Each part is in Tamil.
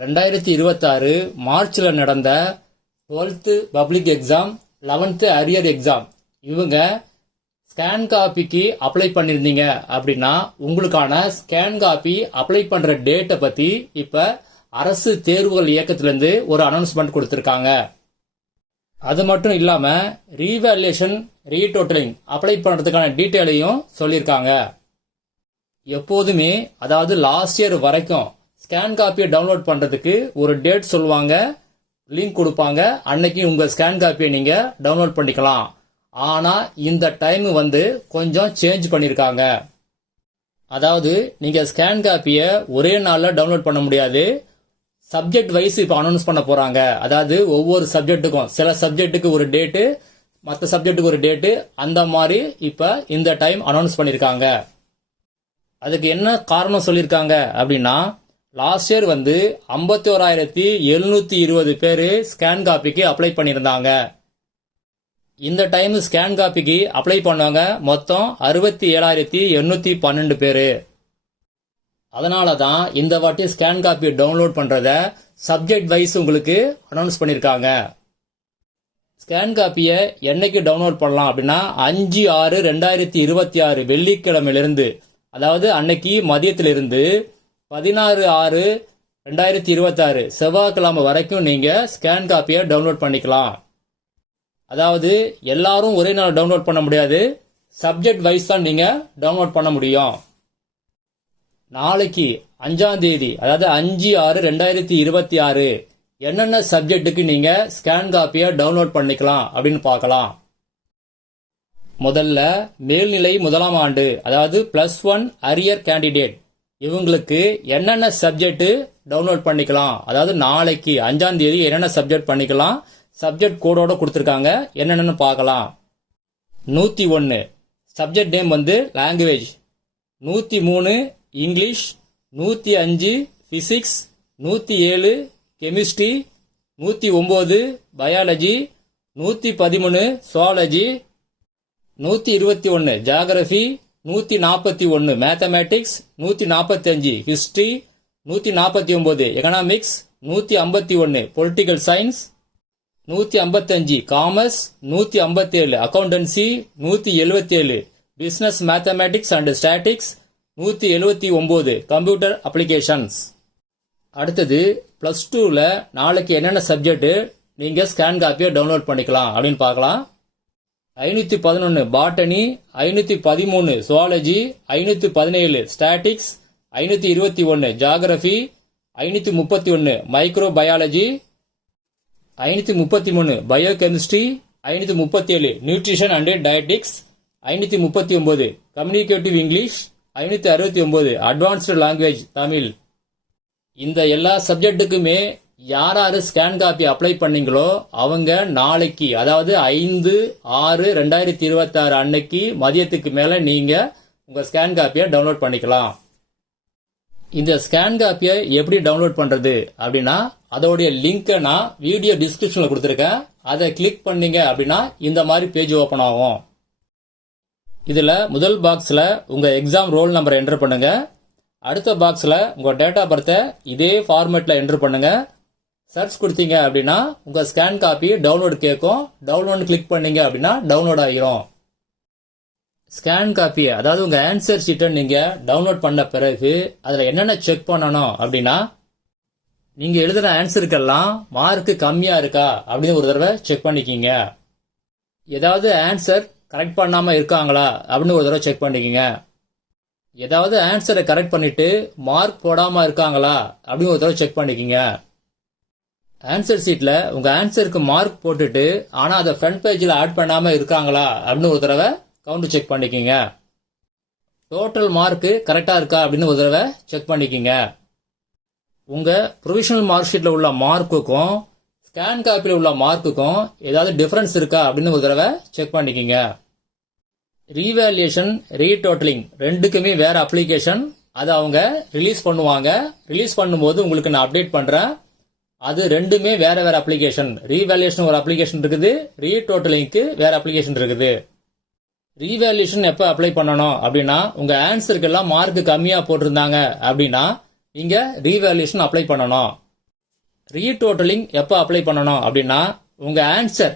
2026 மார்ச்ல நடந்த 12th public exam, 11th arrear exam இவங்க ஸ்கேன் காப்பிக்கு அப்ளை பண்ணியிருந்தீங்க அப்படின்னா உங்களுக்கான ஸ்கேன் காப்பி அப்ளை பண்ற டேட்டை பத்தி இப்ப அரசு தேர்வுகள் இயக்கத்திலிருந்து ஒரு அனௌன்ஸ்மெண்ட் கொடுத்திருக்காங்க. அது மட்டும் இல்லாம ரீவேல்யூஷன் ரீடோட்டலிங் அப்ளை பண்றதுக்கான டீட்டெயிலையும் சொல்லியிருக்காங்க. எப்போதுமே அதாவது லாஸ்ட் இயர் வரைக்கும் ஸ்கேன் காப்பியை டவுன்லோட் பண்றதுக்கு ஒரு டேட் சொல்லுவாங்க, லிங்க் கொடுப்பாங்க, அன்னைக்கு உங்க ஸ்கேன் காப்பியை நீங்க டவுன்லோட் பண்ணிக்கலாம். ஆனா இந்த டைம் கொஞ்சம் சேஞ்ச் பண்ணிருக்காங்க. அதாவது நீங்க ஸ்கேன் காப்பியை ஒரே நாள்ல டவுன்லோட் பண்ண முடியாது. சப்ஜெக்ட் வைஸ் இப்ப அனௌன்ஸ் பண்ண போறாங்க. அதாவது ஒவ்வொரு சப்ஜெக்ட்டுக்கும் சில சப்ஜெக்ட்டுக்கு ஒரு டேட்டு, மற்ற சப்ஜெக்ட்டுக்கு ஒரு டேட்டு, அந்த மாதிரி இப்ப இந்த டைம் அனௌன்ஸ் பண்ணிருக்காங்க. அதுக்கு என்ன காரணம் சொல்லியிருக்காங்க அப்படின்னா, லாஸ்ட் இயர் 51,720 பேரு ஸ்கேன் காப்பிக்கு அப்ளை பண்ணியிருந்தாங்க. இந்த டைம் ஸ்கேன் காப்பிக்கு அப்ளை பண்ணவங்க மொத்தம் 67,812 பேரு. அதனால தான் இந்த வாட்டி ஸ்கேன் காப்பி டவுன்லோட் பண்றத சப்ஜெக்ட் வைஸ் உங்களுக்கு அனௌன்ஸ் பண்ணிருக்காங்க. ஸ்கேன் காப்பியை என்னைக்கு டவுன்லோட் பண்ணலாம் அப்படின்னா 5/6/2026 வெள்ளிக்கிழமையிலிருந்து, அதாவது அன்னைக்கு மதியத்திலிருந்து 16/6/2026 செவ்வாய்க்கிழமை வரைக்கும் நீங்க ஸ்கேன் காப்பியை டவுன்லோட் பண்ணிக்கலாம். அதாவது எல்லாரும் ஒரே நாள் டவுன்லோட் பண்ண முடியாது, சப்ஜெக்ட் வைஸ் தான் நீங்க டவுன்லோட் பண்ண முடியும். நாளைக்கு 5ஆம் தேதி, அதாவது 5/6/2026 என்னென்ன சப்ஜெக்ட்டுக்கு நீங்க ஸ்கேன் காப்பியை டவுன்லோட் பண்ணிக்கலாம் அப்படின்னு பார்க்கலாம். முதல்ல மேல்நிலை 1ஆம் ஆண்டு, அதாவது +1 அரியர் கேண்டிடேட் இவங்களுக்கு என்னென்ன சப்ஜெக்ட் டவுன்லோட் பண்ணிக்கலாம், அதாவது நாளைக்கு 5ஆம் தேதி என்னென்ன சப்ஜெக்ட் பண்ணிக்கலாம், சப்ஜெக்ட் கோடோட கொடுத்திருக்காங்க, என்னென்னு பார்க்கலாம். 101 subject name language, 103 English, 105 physics, 107 chemistry, 109 biology, 113 zoology, 121 geography, 141 mathematics, 145 history, 149 economics, 151 political science, 155 commerce, 157 accountancy, 177 business mathematics and statics, 179 computer applications. அடுத்தது +2ல நாளைக்கு என்னென்ன சப்ஜெக்ட் நீங்க ஸ்கேன் காப்பியை டவுன்லோட் பண்ணிக்கலாம் அப்படின்னு பார்க்கலாம். 511 botany, 513 zoology, 517 statics, 521 geography, 531 micro biology, 533 biochemistry, 537 nutrition and dietetics, 539 communicative English, 569 advanced language Tamil. இந்த எல்லா சப்ஜெக்ட்டுக்குமே யார் ஸ்கேன் காப்பி அப்ளை பண்ணீங்களோ அவங்க நாளைக்கு, அதாவது 5/6/2026 அன்னைக்கு மதியத்துக்கு மேல நீங்க உங்க ஸ்கேன் காப்பியை டவுன்லோட் பண்ணிக்கலாம். இந்த ஸ்கேன் காப்பியை எப்படி டவுன்லோட் பண்றது அப்படின்னா, அதோடைய லிங்கை நான் வீடியோ டிஸ்கிரிப்ஷன்ல கொடுத்திருக்கேன். அதை கிளிக் பண்ணீங்க அப்படின்னா இந்த மாதிரி பேஜ் ஓபன் ஆகும். இதுல முதல் பாக்ஸ்ல உங்க எக்ஸாம் ரோல் நம்பரை என்டர் பண்ணுங்க. அடுத்த பாக்ஸ்ல உங்க டேட் ஆஃப் பர்த்தை இதே ஃபார்மேட்ல என்டர் பண்ணுங்க. சர்ச் கொடுத்தீங்க அப்படின்னா உங்க ஸ்கேன் காப்பி டவுன்லோட் கேட்கும். டவுன்லோட் கிளிக் பண்ணீங்க அப்படின்னா டவுன்லோட் ஆகிரும். ஸ்கேன் காப்பி, அதாவது உங்க ஆன்சர் ஷீட்டை நீங்க டவுன்லோட் பண்ண பிறகு அதுல என்னென்ன செக் பண்ணணும் அப்படின்னா, நீங்க எழுதுன ஆன்சருக்கெல்லாம் மார்க் கம்மியா இருக்கா அப்படின்னு ஒரு தடவை செக் பண்ணிக்கிங்க. ஏதாவது ஆன்சர் கரெக்ட் பண்ணாம இருக்காங்களா அப்படின்னு ஒரு தடவை செக் பண்ணிக்கங்க. ஏதாவது ஆன்சரை கரெக்ட் பண்ணிட்டு மார்க் போடாம இருக்காங்களா அப்படின்னு ஒரு தடவை செக் பண்ணிக்கங்க. ஆன்சர் ஷீட்ல உங்க ஆன்சருக்கு மார்க் போட்டுட்டு ஆனா அதை ஃப்ரண்ட் பேஜ்ல ஆட் பண்ணாம இருக்காங்களா அப்படின்னு ஒரு தடவை கவுண்ட் செக் பண்ணிக்கங்க. டோட்டல் மார்க் கரெக்டா இருக்கா அப்படின்னு ஒரு தடவை செக் பண்ணிக்கங்க. உங்க ப்ரொவிஷனல் மார்க் ஷீட்ல உள்ள மார்க்குக்கும் ஸ்கேன் காப்பியில் உள்ள மார்க்குக்கும் ஏதாவது டிஃபரன்ஸ் இருக்கா அப்படின்னு ஒரு தடவை செக் பண்ணிக்கங்க. ரீவேல்யூஷன் ரீடோட்டலிங் ரெண்டுக்குமே வேற அப்ளிகேஷன். அதை அவங்க ரிலீஸ் பண்ணுவாங்க. ரிலீஸ் பண்ணும்போது உங்களுக்கு நான் அப்டேட் பண்றேன். அது ரெண்டுமே வேற வேற அப்ளிகேஷன். ரீவேல்யூஷன் ஒரு அப்ளிகேஷன் இருக்குது, ரீடோட்டலிங்க்கு வேற அப்ளிகேஷன் இருக்குது. ரீவேல்யூஷன் எப்ப அப்ளை பண்ணணும் அப்படின்னா, உங்க ஆன்சருக்கு எல்லாம் மார்க் கம்மியா போட்டிருந்தாங்க அப்படின்னா நீங்க ரீவேல்யூஷன் அப்ளை பண்ணணும். ரீடோட்டலிங் எப்போ அப்ளை பண்ணணும் அப்படின்னா உங்க ஆன்சர்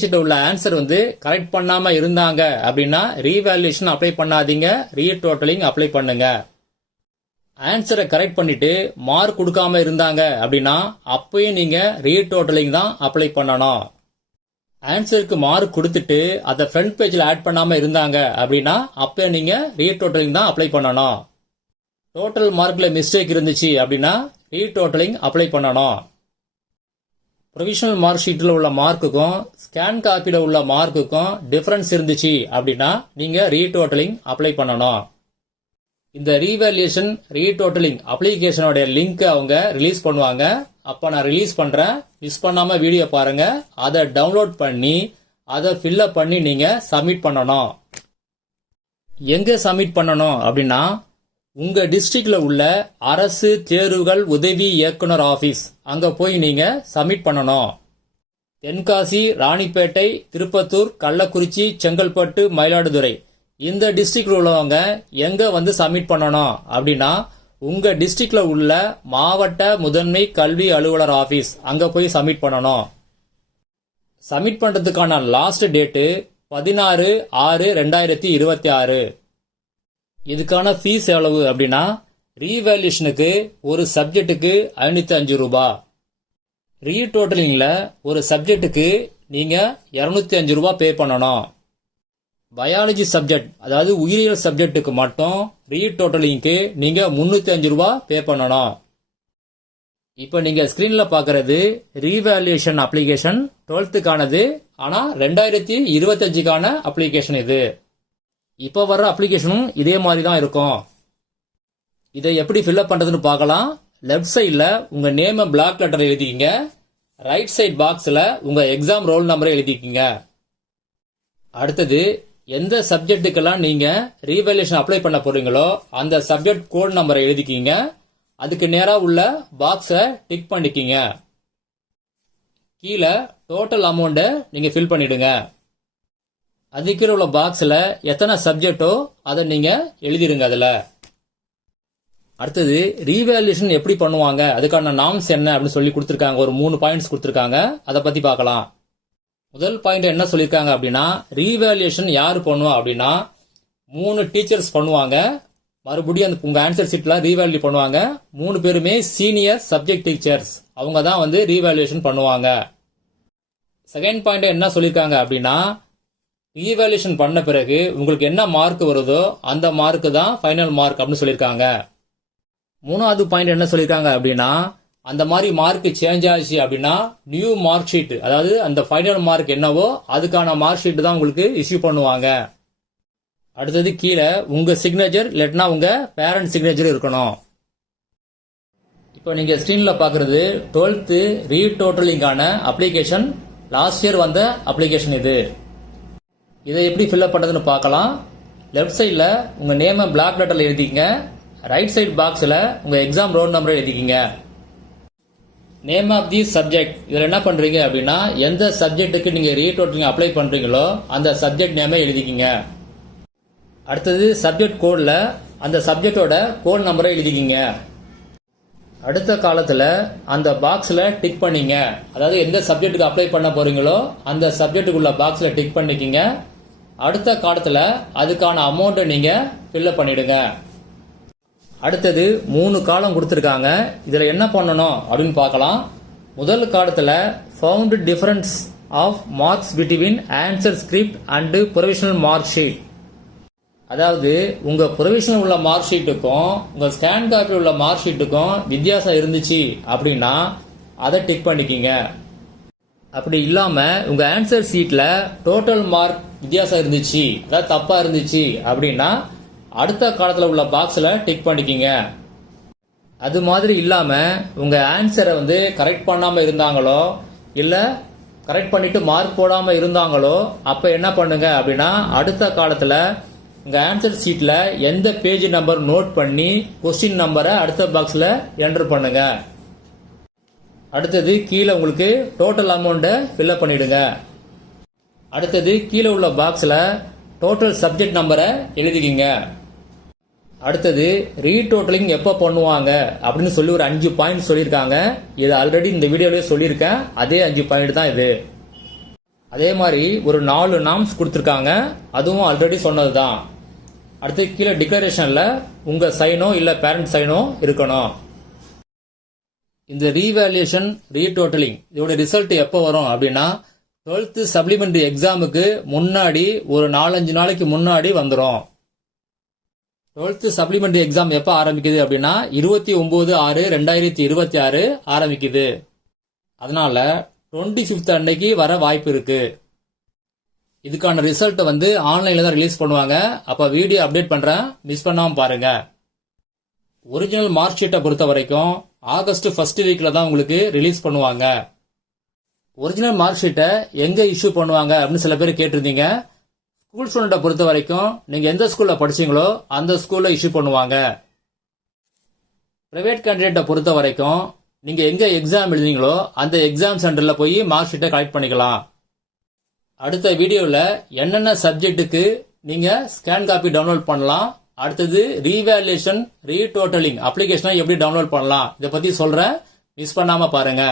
ஷீட்ல உள்ள ஆன்சர் வந்து கரெக்ட் பண்ணாம இருந்தாங்க அப்படின்னா ரீவேல்யூஷன் அப்ளை பண்ணாதீங்க, ரீடோட்டலிங் அப்ளை பண்ணுங்க. ஆன்சரை கரெக்ட் பண்ணிட்டு மார்க் கொடுக்காம இருந்தாங்க அப்படின்னா அப்பயும் நீங்க ரீடோட்டலிங் தான் அப்ளை பண்ணணும். ஆன்சருக்கு மார்க் கொடுத்துட்டு அதை ஃப்ரண்ட் பேஜ்ல ஆட் பண்ணாம இருந்தாங்க அப்படின்னா அப்ப நீங்க ரீடோட்டலிங் தான் அப்ளை பண்ணணும். டோட்டல் மார்க்ல மிஸ்டேக் இருந்துச்சு அப்படின்னா ரீடோட்டலிங் அப்ளை பண்ணணும். ப்ரொவிஷனல் மார்க் ஷீட்ல உள்ள மார்க்குக்கும் ஸ்கேன் காப்பில உள்ள மார்க்குக்கும் டிஃபரன்ஸ் இருந்துச்சு அப்படின்னா நீங்க ரீடோட்டலிங் அப்ளை பண்ணணும். இந்த ரீவேல்யூஷன் ரீடோட்டலிங் அப்ளிகேஷனோட லிங்க் அவங்க ரிலீஸ் பண்ணுவாங்க. அப்ப நான் ரிலீஸ் பண்றேன், மிஸ் பண்ணாம வீடியோ பாருங்க. அதை டவுன்லோட் பண்ணி அதை ஃபில்அப் பண்ணி நீங்க சப்மிட் பண்ணணும். எங்க சப்மிட் பண்ணணும் அப்படின்னா உங்க டிஸ்ட்ரிக்ட்ல உள்ள அரசு தேர்வுகள் உதவி இயக்குனர் ஆபீஸ் அங்க போய் நீங்க சப்மிட் பண்ணணும். தென்காசி, ராணிப்பேட்டை, திருப்பத்தூர், கள்ளக்குறிச்சி, செங்கல்பட்டு, மயிலாடுதுறை இந்த டிஸ்ட்ரிக்ட்ல உள்ளவங்க எங்க வந்து சப்மிட் பண்ணணும் அப்படின்னா உங்க டிஸ்ட்ரிக்ட்ல உள்ள மாவட்ட முதன்மை கல்வி அலுவலர் ஆபீஸ் அங்க போய் சப்மிட் பண்ணணும். சப்மிட் பண்றதுக்கான லாஸ்ட் டேட்டு 16/6/2026. இதுக்கான ஃபீஸ் எவ்வளவு அப்படின்னா ரீவேல்யூஷனுக்கு ஒரு சப்ஜெக்டுக்கு 505 ரூபாய், ரீடோட்டலிங்ல ஒரு சப்ஜெக்டுக்கு நீங்க 205 ரூபாய் பே பண்ணணும். பயாலஜி சப்ஜெக்ட் அதாவது உயிரியல் சப்ஜெக்டுக்கு மட்டும் ரீடோட்டலிங்க்கு நீங்க 305 ரூபாய் பே பண்ணணும். இப்ப நீங்க ஸ்கிரீன்ல பாக்குறது ரீவேல்யூஷன் அப்ளிகேஷன் 12க்கானது. ஆனா 2025க்கான அப்ளிகேஷன் இது. இப்ப வர்ற அப்ளிகேஷனும் இதே மாதிரி தான் இருக்கும். இதை எப்படி ஃபில்அப் பண்றதுன்னு பார்க்கலாம். லெஃப்ட் சைட்ல உங்க நேம் பிளாக் லெட்டர் எழுதிக்கிங்க. ரைட் சைட் பாக்ஸ்ல உங்க எக்ஸாம் ரோல் நம்பரை எழுதிக்கிங்க. அடுத்தது எந்த சப்ஜெக்டுக்கெல்லாம் நீங்க ரீவேல்யூஷன் அப்ளை பண்ண போறீங்களோ அந்த சப்ஜெக்ட் கோட் நம்பரை எழுதிக்கிங்க. அதுக்கு நேரா உள்ள பாக்ஸை டிக் பண்ணிக்கிங்க. கீழே டோட்டல் அமௌண்ட்டை நீங்க ஃபில் பண்ணிடுங்க. அதுக்கு உள்ள பாக்ஸ்ல எத்தனை சப்ஜெக்டோ அதை நீங்க எழுதிருங்க. அதுல அடுத்தது ரீவேல்யூஷன் எப்படி பண்ணுவாங்க, அதுக்கான நார்ம்ஸ் என்ன அப்படின்னு சொல்லி கொடுத்திருக்காங்க. ஒரு 3 பாயிண்ட்ஸ் கொடுத்திருக்காங்க, அதை பத்தி பார்க்கலாம். முதல் பாயிண்ட் என்ன சொல்லிருக்காங்க அப்படின்னா ரீவேல்யூஷன் யாரு பண்ணுவா அப்படின்னா 3 டீச்சர்ஸ் பண்ணுவாங்க. மறுபடியும் உங்க ஆன்சர் ஷீட்ல ரீவேல்யூ பண்ணுவாங்க. 3 பேருமே சீனியர் சப்ஜெக்ட் டீச்சர்ஸ், அவங்க தான் வந்து ரீவேல்யூஷன் பண்ணுவாங்க. செகண்ட் பாயிண்ட் என்ன சொல்லிருக்காங்க அப்படின்னா ரீவேல்யூஷன் பண்ண பிறகு உங்களுக்கு என்ன மார்க் வருதோ அந்த மார்க் தான் ஃபைனல் மார்க் அப்படின்னு சொல்லியிருக்காங்க. மூணாவது பாயிண்ட் என்ன சொல்லியிருக்காங்க அப்படின்னா அந்த மாதிரி மார்க் சேஞ்ச் ஆச்சு அப்படின்னா நியூ மார்க் ஷீட், அதாவது அந்த ஃபைனல் மார்க் என்னவோ அதுக்கான மார்க் ஷீட் தான் உங்களுக்கு இஷ்யூ பண்ணுவாங்க. அடுத்தது கீழே உங்க சிக்னேச்சர் இல்லைன்னா உங்க பேரண்ட் சிக்னேச்சர் இருக்கணும். இப்போ நீங்க ஸ்கிரீன்ல பாக்குறது 12th ரீடோட்டலிங்கான அப்ளிகேஷன். லாஸ்ட் இயர் வந்த அப்ளிகேஷன் இது. இதை எப்படி ஃபில்அப் பண்றதுன்னு பார்க்கலாம். லெஃப்ட் சைட்ல உங்க நேம் பிளாக் லெட்டர்ல எழுதிக்கங்க. ரைட் சைட் பாக்ஸ்ல உங்க எக்ஸாம் ரோல் நம்பரை எழுதிக்கங்க. நேம் ஆஃப் தி சப்ஜெக்ட், இதுல என்ன பண்றீங்க அப்படின்னா எந்த சப்ஜெக்ட்டுக்கு நீங்க ரீடோட்டலிங் அப்ளை பண்றீங்களோ அந்த சப்ஜெக்ட் நேமை எழுதிக்கங்க. அடுத்தது சப்ஜெக்ட் கோட்ல அந்த சப்ஜெக்டோட கோட் நம்பரை எழுதிக்கங்க. அடுத்த காலத்துல அந்த பாக்ஸ்ல டிக் பண்ணீங்க, அதாவது எந்த சப்ஜெக்ட்டுக்கு அப்ளை பண்ண போறீங்களோ அந்த சப்ஜெக்ட்டுக்குள்ள பாக்ஸ்ல டிக் பண்ணிக்கிங்க. அடுத்த காலத்துல அதுக்கான அமௌண்ட்டை நீங்க ஃபில்அப் பண்ணிடுங்க. அடுத்தது 3 காலம் கொடுத்திருக்காங்க. இதுல என்ன பண்ணணும் அப்படின்னு பார்க்கலாம். முதல் காலத்துல found difference of marks between answer script and provisional mark sheet, அதாவது உங்க ப்ரொவிஷனல் உள்ள மார்க் ஷீட்டுக்கும் உங்க ஸ்கேன் காப்பியில் உள்ள மார்க் ஷீட்டுக்கும் வித்தியாசம் இருந்துச்சு அப்படின்னா அதை டிக் பண்ணிக்கிங்க. அப்படி இல்லாம உங்க ஆன்சர் ஷீட்ல டோட்டல் மார்க் வித்தியாசம் இருந்துச்சு, அதாவது தப்பா இருந்துச்சு அப்படின்னா அடுத்த காலத்துல உள்ள பாக்ஸ்ல டிக் பண்ணிக்கிங்க. அது மாதிரி இல்லாம உங்க ஆன்சரை வந்து கரெக்ட் பண்ணாம இருந்தாங்களோ இல்ல கரெக்ட் பண்ணிட்டு மார்க் போடாம இருந்தாங்களோ அப்ப என்ன பண்ணுங்க அப்படின்னா அடுத்த காலத்துல உங்க ஆன்சர் ஷீட்ல எந்த பேஜ் நம்பர் நோட் பண்ணி கொஸ்டின் நம்பரை அடுத்த பாக்ஸ்ல என்டர் பண்ணுங்க. அடுத்தது கீழே உங்களுக்கு டோட்டல் அமௌண்ட்டை ஃபில்அப் பண்ணிடுங்க. அடுத்தது கீழே உள்ள பாக்ஸ்ல டோட்டல் சப்ஜெக்ட் நம்பரை எழுதிக்கிங்க. அடுத்தது ரீடோட்டலிங் எப்போ பண்ணுவாங்க அப்படின்னு சொல்லி ஒரு 5 பாயிண்ட் சொல்லியிருக்காங்க. இது ஆல்ரெடி இந்த வீடியோலயே சொல்லியிருக்கேன். அதே 5 பாயிண்ட் தான் இது. அதே மாதிரி ஒரு 4 நார்ம்ஸ் கொடுத்துருக்காங்க. அதுவும் ஆல்ரெடி சொன்னது தான். அடுத்து கீழே டிக்ளரேஷன்ல உங்க சைனோ இல்ல பேரண்ட் சைனோ இருக்கணும். இந்த ரீவேல்யூஷன் ரீடோட்டலிங் இதோட ரிசல்ட் எப்போ வரும் அப்படின்னா 12th சப்ளிமெண்டரி எக்ஸாமுக்கு முன்னாடி ஒரு 4-5 நாளைக்கு முன்னாடி வந்துடும். 12th சப்ளிமெண்டரி எக்ஸாம் எப்போ ஆரம்பிக்குது அப்படின்னா 29/6/2026 ஆரம்பிக்குது. அதனால 25th அன்னைக்கு வர வாய்ப்பு இருக்கு. இதுக்கான ரிசல்ட் வந்து ஆன்லைன்ல தான் ரிலீஸ் பண்ணுவாங்க. அப்ப வீடியோ அப்டேட் பண்றேன், மிஸ் பண்ணாம பாருங்க. ஒரிஜினல் மார்க் ஷீட்டை பொறுத்த வரைக்கும் ஆகஸ்ட் ஃபர்ஸ்ட் வீக்ல தான் உங்களுக்கு ரிலீஸ் பண்ணுவாங்க. ஒரிஜினல் மார்க் ஷீட்டை எங்க இஷ்யூ பண்ணுவாங்க அப்படின்னு சில பேர் கேட்டிருந்தீங்க. ஸ்கூல் ஸ்டூடெண்ட்டை பொறுத்த வரைக்கும் நீங்க எந்த ஸ்கூல்ல படிச்சீங்களோ அந்த ஸ்கூல்ல இஷ்யூ பண்ணுவாங்க. பிரைவேட் கேண்டிடேட்டை பொறுத்த வரைக்கும் நீங்க எங்க எக்ஸாம் எழுதினீங்களோ அந்த எக்ஸாம் சென்டர்ல போய் மார்க் ஷீட்டை கலெக்ட் பண்ணிக்கலாம். அடுத்த வீடியோவில் என்னென்ன சப்ஜெக்ட்டுக்கு நீங்க ஸ்கேன் காப்பி டவுன்லோட் பண்ணலாம், அடுத்தது ரீவேல்யூஷன் ரீடோட்டலிங் அப்ளிகேஷனை எப்படி டவுன்லோட் பண்ணலாம் இதை பத்தி சொல்றேன், மிஸ் பண்ணாம பாருங்க.